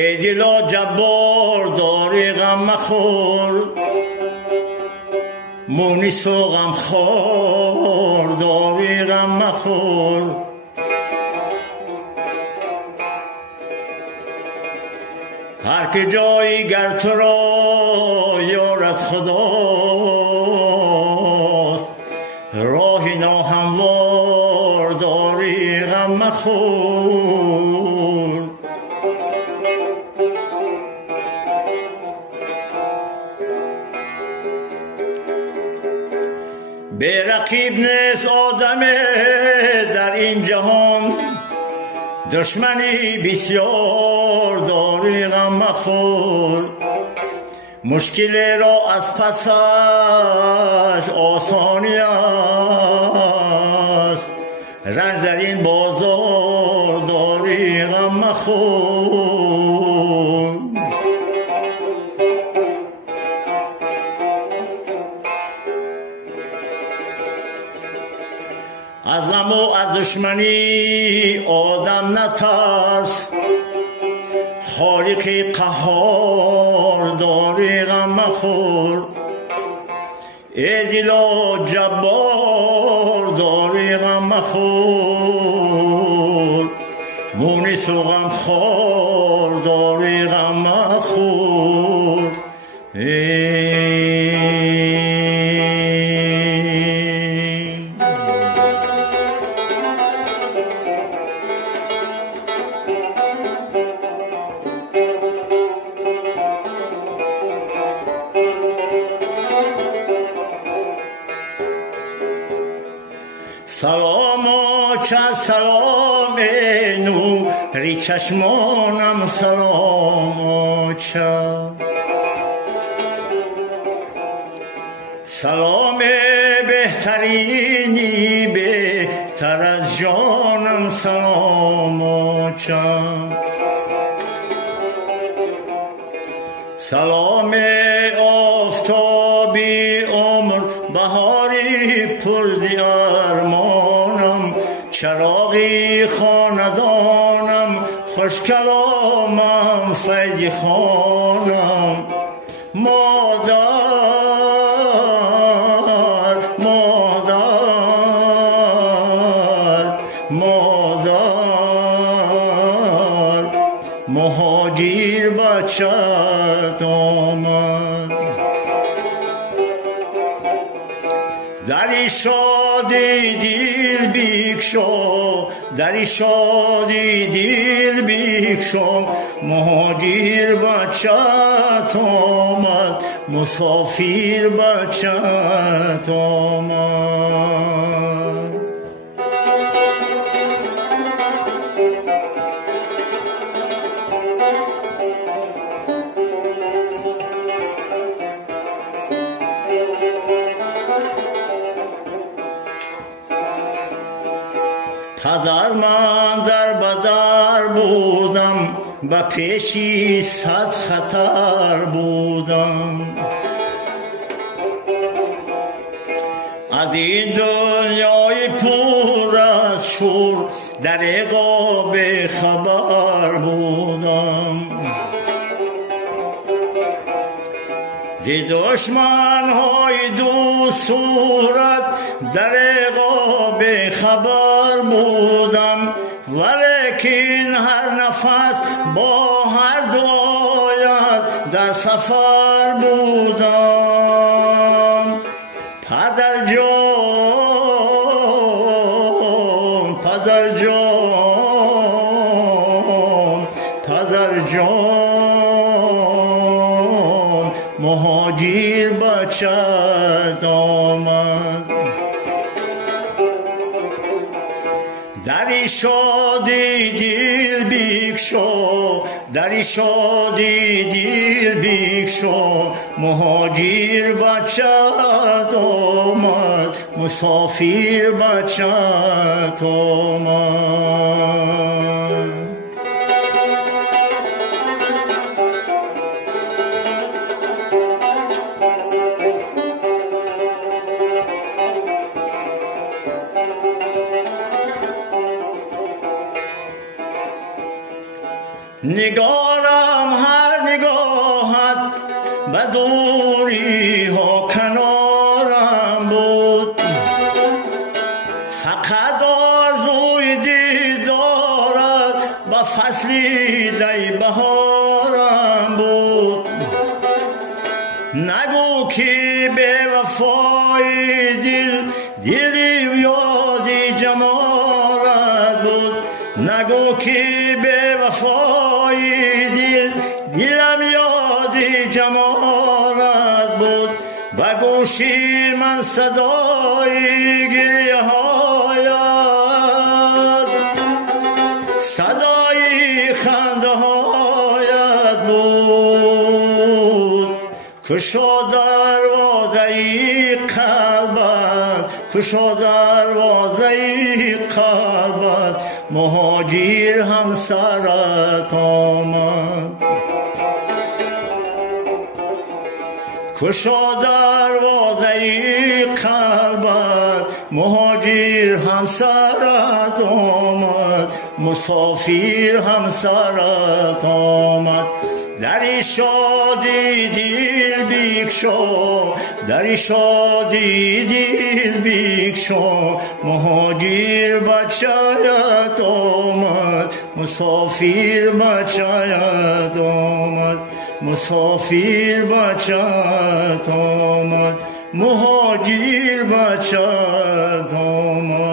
ای دلا جبار داری غم مخور، مونس و غم خور داری غم مخور. هر که جایی گر تو را یارت خداست، راهی ناهموار داری غم مخور. به رقیب نیست آدم در این جهان، دشمنی بسیار داری غم مخور. مشکل را از پسش آسانی است، رنج در این بازار داری غم مخور. از غم و از دشمنی آدم نترس، خالق قهار داری غم مخور. ای دلا جبار داری غم مخور، مونس و غم خور داری غم مخور. سلام چه سلام نوری چشمانم، سلام چه سلام بهترینی بهتر از جانم، سلام چه سلام آفتابی عمر، بهاری پر ارمانم، چراغی خاندانم، خوش کلامم فیض خانم. مادر مادر مادر، مهاجر بچت آمد. دری شادی دل بکشا، دری شادی دل بکشا، مهاجر بچت آمد، مسافر بچت آمد. پدر من در بدر بودم، به پیشی صد خطر بودم. از این دنیای پر از شور در عقاب خبر بودم. ز دشمن‌های دو صورت در عقاب خبر بودم، ولیکن هر نفس با هر دو آیت در سفر بودم. پدر جان پدر جان پدر جان، مهاجر بچت آمد. دری شادی دل بکشا، دری شادی دل بکشا، مهاجر بچت آمد، مسافر بچت آمد. نگارم و دوری ها کنارم بود، فقط آرزوی دیدارت با فصلی دی بهارم بود. نگو که به وفای دلی یادی جمالت بود، نگو که به وفای دلم یادی جمالت بود. و گوشی من صدای گریه هایت، صدای خنده هایت بود. کشا دروازه قلبت، کشا دروازه قلبت، مهاجر همسرت آمد. کشا دروازه قلبت، مهاجر همسرت آمد، مسافر همسرت آمد. در شادی دل بگشا، در شادی دل بگشا، مهاجر بچه‌ت آمد، مسافر بچه‌ت آمد، مسافر بچه‌ت آمد، مهاجر بچه‌ت آمد.